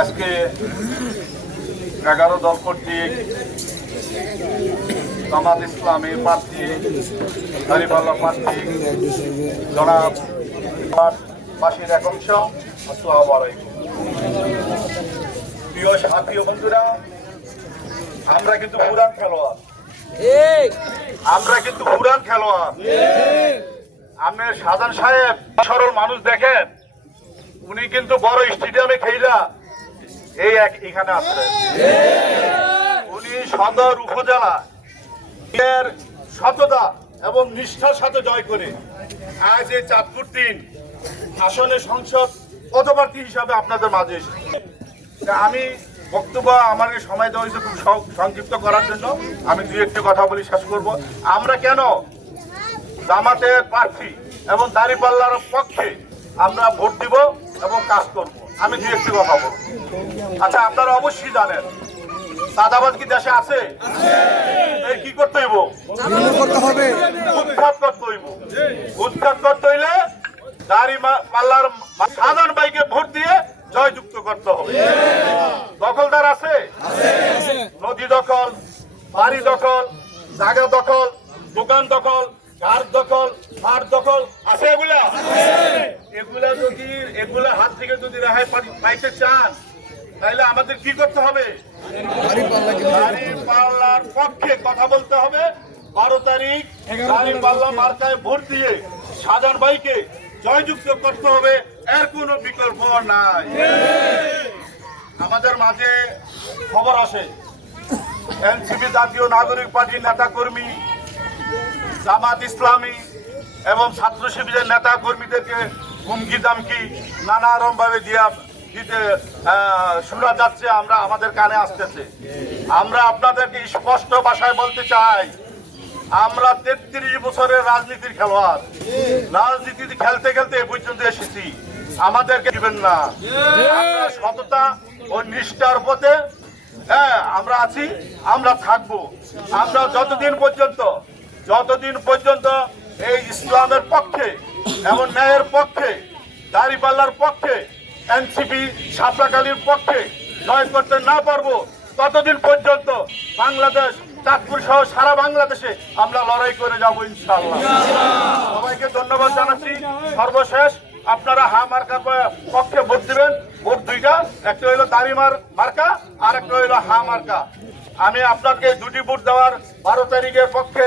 আজকে 11 দল কর্তৃক জামাত ইসলামী প্রার্থী দাঁড়িপাল্লা প্রার্থী জনাব বাসীর এক অংশ। আসসালামু আলাইকুম। প্রিয় সাথী ও বন্ধুরা, আমরা কিন্তু পুরান খেলোয়াড়, আপনি শাহজাহান সাহেব সরল মানুষ দেখেন, উনি কিন্তু বড় স্টেডিয়ামে খেলা এই এখানে আসলেন। উনি সদর উপজেলা এর সততা এবং নিষ্ঠার সাথে জয় করে আজ এই চাঁদপুর 3 আসনে সংসদ পদপ্রার্থী হিসাবে আপনাদের মাঝে এসেছি। আমি বক্তব্য আমার সময় দেওয়া হয়েছে খুব সংক্ষিপ্ত করার জন্য আমি দুই একটি কথা বলি শেষ করব। আমরা কেন জামাতের প্রার্থী এবং দাঁড়িপাল্লার পক্ষে আমরা ভোট দিব এবং কাজ করব, আমি দুই একটি কথা বলব। আচ্ছা, আপনারা অবশ্যই জানেন চাঁদাবাজ কি দেশে আছে? এই কি করতে হইব? উৎখাত করতে হইব। উৎখাত করতে হইলে দাঁড়িপাল্লার সাধারণ ভাইকে ভোট দিয়ে জয়যুক্ত করতে হবে। দখলদার আছে, নদী দখল, বাড়ি দখল, জায়গা দখল, দোকান দখল, ঘাট দখল, মাঠ দখল আছে। এগুলা হাত থেকে যদি রেহাই পাইতে চান তাহলে আমাদের কি করতে হবে? দাঁড়িপাল্লার পক্ষে কথা বলতে হবে। 12 তারিখ দাঁড়িপাল্লা মার্কায় ভোট দিয়ে সাধারণ ভাইকে জয়যুক্ত করতে হবে, এর কোনো বিকল্প নাই। আমাদের মাঝে খবর আসে এনসিপি জাতীয় নাগরিক পার্টির নেতা কর্মী, জামাত ইসলামী এবং ছাত্র শিবিরের নেতা কর্মীদেরকে হুমকি দামকি নানারকম ভাবে দিতে শোনা যাচ্ছে, আমাদের কানে আসতেছে। আমরা আপনাদেরকে স্পষ্ট ভাষায় বলতে চাই, আমরা 33 বছরের রাজনীতির খেলোয়াড়, রাজনীতি খেলতে খেলতে এ পর্যন্ত এসেছি। আমাদেরকে দিবেন না। আমরা সততা ও নিষ্ঠার পথে আমরা আছি, আমরা থাকবো। আমরা যতদিন পর্যন্ত এই ইসলামের পক্ষে এবং ন্যায়ের পক্ষে, দাঁড়িপাল্লার পক্ষে, এনসিপি সাপলাকালীর পক্ষে জয় করতে না পারবো, ততদিন পর্যন্ত বাংলাদেশ, চাঁদপুর সহ সারা বাংলাদেশে আমরা লড়াই করে যাবো ইনশাআল্লাহ। সবাইকে ধন্যবাদ জানাচ্ছি। সর্বশেষ আপনারা হা মার্কার পক্ষে ভোট দিবেন। ভোট দুইটা, একটা হইলো দাঁড়ি মার্কা আর একটা হইলো হা মার্কা। আমি আপনাকে দুটি ভোট দেওয়ার 12 তারিখের পক্ষে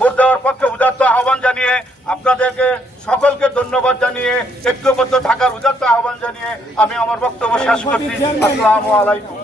ভোট দেওয়ার পক্ষে উদাত্ত আহ্বান জানিয়ে, আপনাদেরকে সকলকে ধন্যবাদ জানিয়ে, ঐক্যবদ্ধ থাকার উদাত্ত আহ্বান জানিয়ে আমি আমার বক্তব্য শেষ করছি। আসসালামু আলাইকুম।